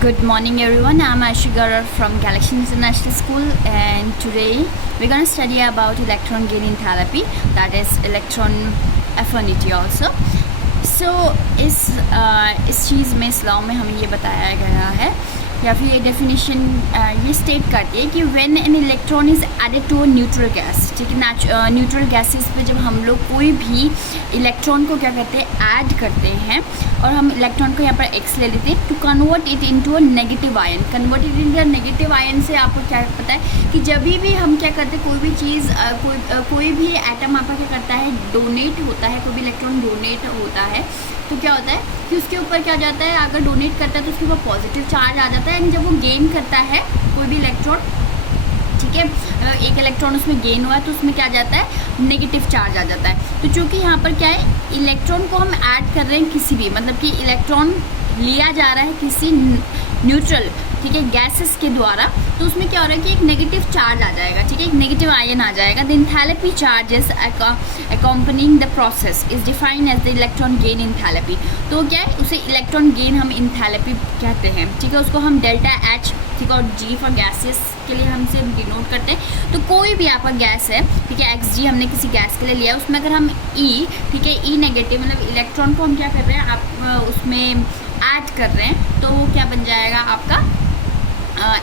Good morning everyone, I'm Aisha Garar from Galaxy International School and today we're going to study about electron gain enthalpy, that is electron affinity also. So इस चीज़ में इस law में हमें ये बताया गया है या फिर ये डेफिनेशन ये स्टेट करती है कि when an electron is added to a neutral gas, ठीक है, न्यूट्रल गैसेस पे जब हम लोग कोई भी इलेक्ट्रॉन को क्या करते हैं ऐड करते हैं और हम इलेक्ट्रॉन को यहाँ पर एक्स ले लेते हैं to convert it into a negative ion. Convert it into a negative ion से आपको क्या पता है कि जब भी हम क्या करते हैं कोई भी चीज़ कोई भी एटम आपका क्या करता है डोनेट होता है, कोई भी इलेक्ट्रॉन डोनेट होता है तो क्या होता है कि उसके ऊपर क्या जाता है, अगर डोनेट करता है तो उसके ऊपर पॉजिटिव चार्ज आ जाता है एंड जब वो गेन करता है कोई भी इलेक्ट्रॉन, ठीक है, एक इलेक्ट्रॉन उसमें गेन हुआ है तो उसमें क्या जाता है नेगेटिव चार्ज आ जाता है। तो चूँकि यहाँ पर क्या है इलेक्ट्रॉन को हम ऐड कर रहे हैं किसी भी, मतलब कि इलेक्ट्रॉन लिया जा रहा है किसी न्यूट्रल, ठीक है, गैसेस के द्वारा, तो उसमें क्या हो रहा है कि एक नेगेटिव चार्ज आ जाएगा, ठीक है, एक नेगेटिव आयन आ जाएगा। The enthalpy charges accompanying the process is defined as the electron gain enthalpy. तो क्या है उसे इलेक्ट्रॉन गेन हम एंथैल्पी कहते हैं, ठीक है, उसको हम डेल्टा एच, ठीक है, और जी फॉर गैसेस के लिए हमसे डिनोट करते हैं। तो कोई भी आपका गैस है, ठीक है, एक्स जी हमने किसी गैस के लिए लिया है, उसमें अगर हम ई, ठीक है, ई नेगेटिव मतलब इलेक्ट्रॉन को हम क्या कर रहे हैं आप उसमें ऐड कर रहे हैं तो वो क्या बन जाएगा आपका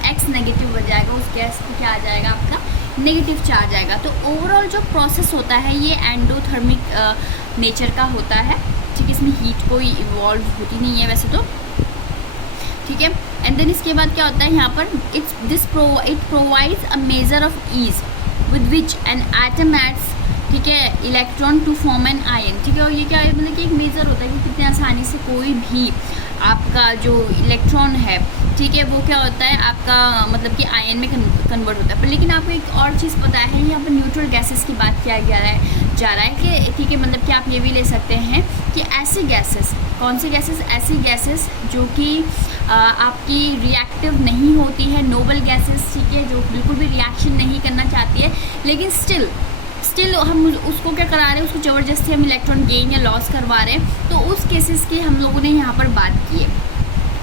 एक्स नेगेटिव बन जाएगा, उस गैस को क्या आ जाएगा आपका नेगेटिव चार्ज आएगा। तो ओवरऑल जो प्रोसेस होता है ये एंडोथर्मिक नेचर का होता है, ठीक है, इसमें हीट कोई इवॉल्व होती नहीं है वैसे तो, ठीक है। एंड देन इसके बाद क्या होता है यहाँ पर it provides a measure of ease with which an atom adds, ठीक है, electron to form an ion, ठीक है, और ये क्या है मतलब कि एक मेजर होता है कि कितने आसानी से कोई भी आपका जो इलेक्ट्रॉन है, ठीक है, वो क्या होता है आपका मतलब कि आयन में कन्वर्ट होता है। पर लेकिन आपको एक और चीज़ पता है यहाँ पर न्यूट्रल गैसेस की बात किया जा रहा है कि ठीक है, मतलब कि आप ये भी ले सकते हैं कि ऐसी गैसेस, कौन सी गैसेस, ऐसी गैसेस जो कि आपकी रिएक्टिव नहीं होती है, नोबल गैसेस, ठीक है, जो बिल्कुल भी रिएक्शन नहीं करना चाहती है लेकिन स्टिल हम उसको क्या करा रहे हैं, उसको ज़बरदस्ती हम इलेक्ट्रॉन गेन या लॉस करवा रहे हैं, तो उस केसेस की हम लोगों ने यहाँ पर बात की है,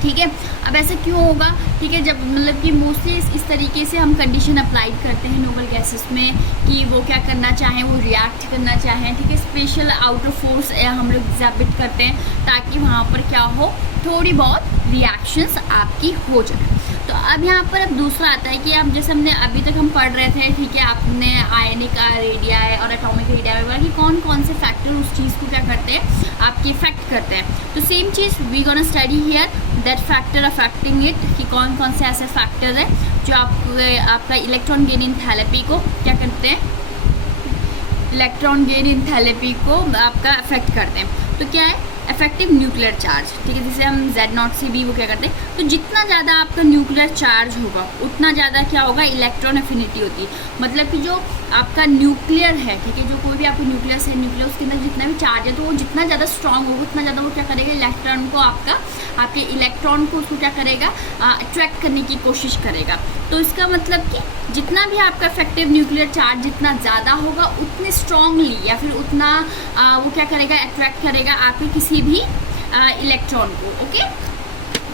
ठीक है। अब ऐसा क्यों होगा, ठीक है, जब मतलब कि मोस्टली इस तरीके से हम कंडीशन अप्लाई करते हैं नोबल गैसेस में कि वो क्या करना चाहें, वो रिएक्ट करना चाहें, ठीक है, स्पेशल आउटर फोर्स हम लोग एग्जिबिट करते हैं ताकि वहाँ पर क्या हो, थोड़ी बहुत रिएक्शंस आपकी हो जाए। तो अब यहाँ पर अब दूसरा आता है कि आप जैसे हमने अभी तक हम पढ़ रहे थे, ठीक है, आपने आयनिक रेडियाई और एटॉमिक रेडियाई वगैरह कि कौन कौन से फैक्टर उस चीज़ को क्या करते हैं आपके इफेक्ट करते हैं। तो सेम चीज़ we gonna study here that factor affecting it, कि कौन कौन से ऐसे फैक्टर हैं जो आपका इलेक्ट्रॉन गेन एंथैल्पी को क्या करते हैं, इलेक्ट्रॉन गेन एंथैल्पी को आपका अफेक्ट करते हैं। तो क्या है इफेक्टिव न्यूक्लियर चार्ज, ठीक है, जिसे हम Z0 से भी वो क्या करते हैं। तो जितना ज़्यादा आपका न्यूक्लियर चार्ज होगा उतना ज़्यादा क्या होगा इलेक्ट्रॉन एफिनिटी होती है, मतलब कि जो आपका न्यूक्लियर है, ठीक है, जो कोई भी आपको न्यूक्लियस है, न्यूक्लियस के अंदर जितना भी चार्ज है तो वो जितना ज़्यादा स्ट्रॉन्ग होगा उतना ज़्यादा वो क्या करेगा इलेक्ट्रॉन को आपके इलेक्ट्रॉन को उसको क्या करेगा अट्रैक्ट करने की कोशिश करेगा। तो इसका मतलब कि जितना भी आपका इफेक्टिव न्यूक्लियर चार्ज जितना ज़्यादा होगा उतने स्ट्रॉन्गली या फिर उतना वो क्या करेगा अट्रैक्ट करेगा आपके किसी भी इलेक्ट्रॉन को, ओके।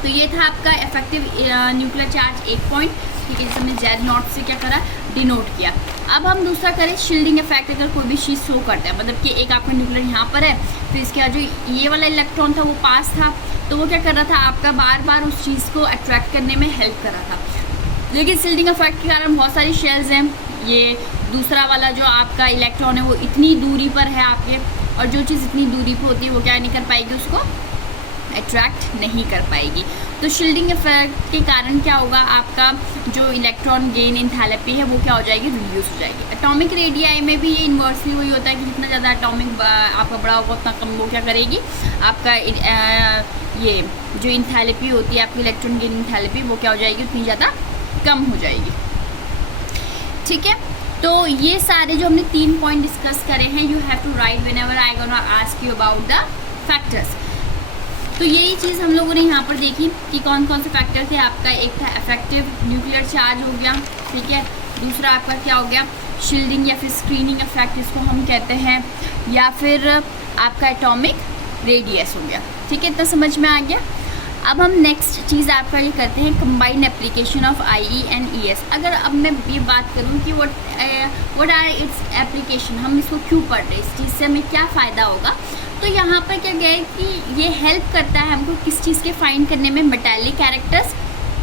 तो ये था आपका इफेक्टिव न्यूक्लियर चार्ज एक पॉइंट, ठीक है, जिसे हमने Z0 से क्या करा डिनोट किया। अब हम दूसरा करें शील्डिंग इफेक्ट, अगर कोई भी चीज़ शो करता है, मतलब कि एक आपका न्यूक्लियर यहाँ पर है, फिर इसके बाद जो ये वाला इलेक्ट्रॉन था वो पास था, तो वो क्या कर रहा था आपका बार बार उस चीज़ को अट्रैक्ट करने में हेल्प कर रहा था। लेकिन शील्डिंग इफेक्ट के कारण बहुत सारी शेल्स हैं, ये दूसरा वाला जो आपका इलेक्ट्रॉन है वो इतनी दूरी पर है आपके, और जो चीज़ इतनी दूरी पर होती है वो क्या नहीं कर पाएगी, उसको अट्रैक्ट नहीं कर पाएगी। तो शील्डिंग इफेक्ट के कारण क्या होगा आपका जो इलेक्ट्रॉन गेन एंथैल्पी है वो क्या हो जाएगी, रिड्यूस हो जाएगी। एटॉमिक रेडियाई में भी ये इन्वर्सली वही होता है कि जितना ज़्यादा एटॉमिक आपका बड़ा होगा उतना कम वो क्या करेगी आपका ये जो एंथैल्पी होती है आपकी इलेक्ट्रॉन गेन एंथैल्पी वो क्या हो जाएगी, उतनी ज़्यादा कम हो जाएगी, ठीक है। तो ये सारे जो हमने 3 पॉइंट डिस्कस करे हैं, you have to write whenever I gonna ask you about the factors. तो यही चीज़ हम लोगों ने यहाँ पर देखी कि कौन कौन से फैक्टर थे। आपका एक था इफेक्टिव न्यूक्लियर चार्ज हो गया, ठीक है, दूसरा आपका क्या हो गया शील्डिंग या फिर स्क्रीनिंग इफेक्ट इसको हम कहते हैं, या फिर आपका एटॉमिक रेडियस हो गया, ठीक है, इतना समझ में आ गया। अब हम नेक्स्ट चीज़ आपका ये करते हैं, combined application of IE and ES। अगर अब मैं ये बात करूँ कि व्हाट आर इट्स एप्लीकेशन, हम इसको क्यों पढ़ रहे हैं, इस चीज़ से हमें क्या फ़ायदा होगा, तो यहाँ पर क्या गया है कि ये हेल्प करता है हमको किस चीज़ के फाइंड करने में, मेटालिक कैरेक्टर्स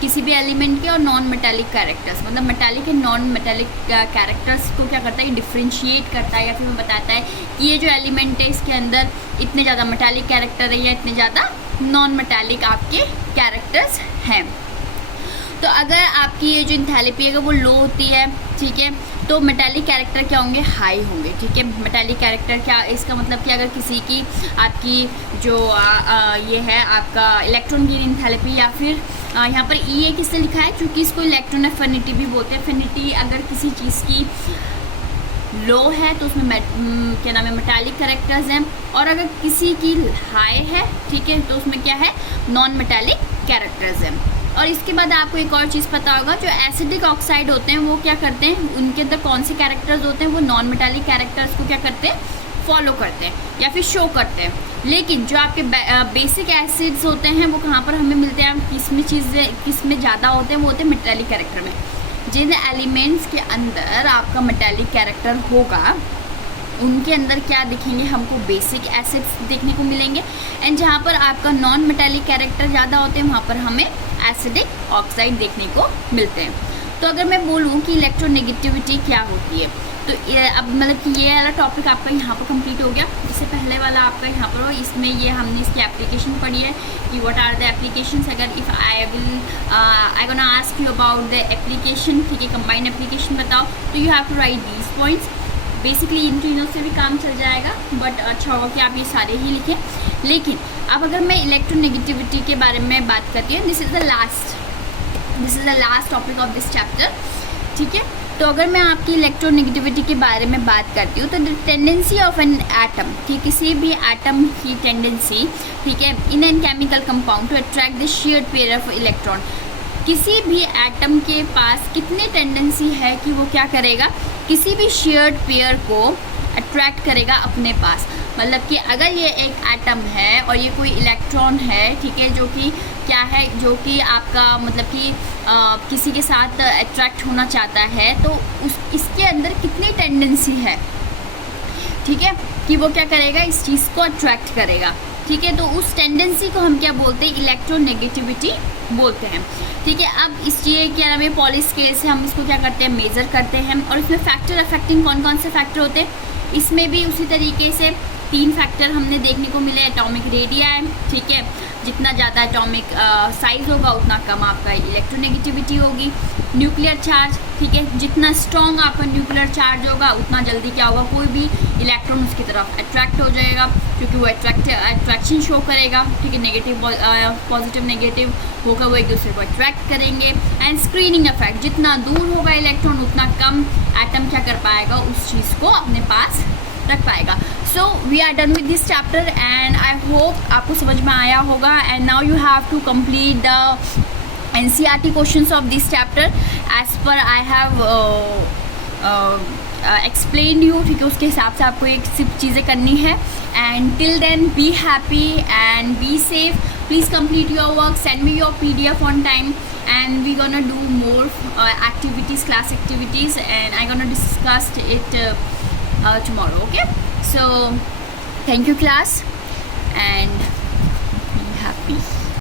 किसी भी एलिमेंट के और नॉन मेटालिक कैरेक्टर्स, मतलब metallic and non metallic characters को क्या करता है, ये डिफ्रेंशिएट करता है या फिर हमें बताता है कि ये जो एलिमेंट है इसके अंदर इतने ज़्यादा मेटालिक कैरेक्टर है या इतने ज़्यादा नॉन मेटालिक आपके कैरेक्टर्स हैं। तो अगर आपकी ये जो इंथैल्पी है वो लो होती है, ठीक है, तो मेटालिक कैरेक्टर क्या होंगे, हाई होंगे, ठीक है। मेटालिक कैरेक्टर क्या, इसका मतलब कि अगर किसी की आपकी जो ये है आपका इलेक्ट्रॉन गेन इंथैल्पी, या फिर यहाँ पर EA किससे लिखा है, क्योंकि इसको इलेक्ट्रॉन एफिनिटी भी बोलते हैं। एफिनिटी अगर किसी चीज़ की लो है तो उसमें क्या नाम है, मेटालिक कैरेक्टर्स हैं, और अगर किसी की हाई है, ठीक है, तो उसमें क्या है, नॉन मेटालिक कैरेक्टर्स हैं। और इसके बाद आपको एक और चीज़ पता होगा, जो एसिडिक ऑक्साइड होते हैं वो क्या करते हैं, उनके अंदर कौन से कैरेक्टर्स होते हैं, वो नॉन मेटालिक कैरेक्टर्स को क्या करते हैं, फॉलो करते हैं या फिर शो करते हैं। लेकिन जो आपके बेसिक एसिड्स होते हैं वो कहाँ पर हमें मिलते हैं, किस में ज़्यादा होते हैं, वो होते हैं मेटालिक कैरेक्टर में। जिन एलिमेंट्स के अंदर आपका मेटालिक कैरेक्टर होगा उनके अंदर क्या दिखेंगे, हमको बेसिक एसिड्स देखने को मिलेंगे, एंड जहाँ पर आपका नॉन मेटालिक कैरेक्टर ज़्यादा होते हैं वहाँ पर हमें एसिडिक ऑक्साइड देखने को मिलते हैं। तो अगर मैं बोलूँ कि इलेक्ट्रोनेगेटिविटी क्या होती है, तो अब मतलब कि ये वाला टॉपिक आपका यहाँ पर कंप्लीट हो गया। इससे पहले वाला आपका यहाँ पर हो, इसमें ये हमने इसकी एप्लीकेशन पढ़ी है कि व्हाट आर द एप्लीकेशंस। अगर if I gonna ask you about the application, ठीक है, कंबाइंड एप्लीकेशन बताओ, तो you have to write these points. Basically इन तीनों से भी काम चल जाएगा, बट अच्छा होगा कि आप ये सारे ही लिखें। लेकिन अब अगर मैं इलेक्ट्रोनेगेटिविटी के बारे में बात करती हूँ, this is the last topic of this chapter, ठीक है। तो अगर मैं आपकी इलेक्ट्रोनेगेटिविटी के बारे में बात करती हूँ, तो the tendency of an atom, ठीक, किसी भी एटम की टेंडेंसी, ठीक है, in an chemical compound to attract the shared pair of electron. किसी भी एटम के पास कितनी टेंडेंसी है कि वो क्या करेगा, किसी भी शेयर्ड पेयर को अट्रैक्ट करेगा अपने पास। मतलब कि अगर ये एक एटम है और ये कोई इलेक्ट्रॉन है, ठीक है, जो कि क्या है, जो कि आपका मतलब कि किसी के साथ अट्रैक्ट होना चाहता है, तो इसके अंदर कितनी टेंडेंसी है, ठीक है, कि वो क्या करेगा, इस चीज़ को अट्रैक्ट करेगा, ठीक है। तो उस टेंडेंसी को हम क्या बोलते हैं, इलेक्ट्रोनेगेटिविटी बोलते हैं, ठीक है। अब इस ये क्या नाम है, पॉली स्केल से हम इसको क्या करते हैं, मेज़र करते हैं। और इसमें फैक्टर अफेक्टिंग कौन कौन से फैक्टर होते हैं, इसमें भी उसी तरीके से 3 फैक्टर हमने देखने को मिले। एटॉमिक रेडियस, ठीक है, जितना ज़्यादा एटॉमिक साइज़ होगा उतना कम आपका इलेक्ट्रोनेगेटिविटी होगी। न्यूक्लियर चार्ज, ठीक है, जितना स्ट्रॉन्ग आपका न्यूक्लियर चार्ज होगा उतना जल्दी क्या होगा, कोई भी इलेक्ट्रॉन उसकी तरफ अट्रैक्ट हो जाएगा, क्योंकि वो अट्रैक्शन शो करेगा, ठीक है। नेगेटिव पॉजिटिव नेगेटिव होगा, वो एक दूसरे को अट्रैक्ट करेंगे। एंड स्क्रीनिंग इफेक्ट, जितना दूर होगा इलेक्ट्रॉन उतना कम एटम क्या कर पाएगा, उस चीज़ को अपने पास रख पाएगा। So we are done with this chapter and I hope आपको समझ में आया होगा। And now you have to complete the NCERT questions of this chapter as per I have explained you, ठीक है। उसके हिसाब से आपको एक सिर्फ चीज़ें करनी है। And till then be happy and be safe, please complete your work, send me your PDF on time, and we gonna do more activities, class activities, and I gonna discuss it tomorrow, okay? So thank you class and be happy.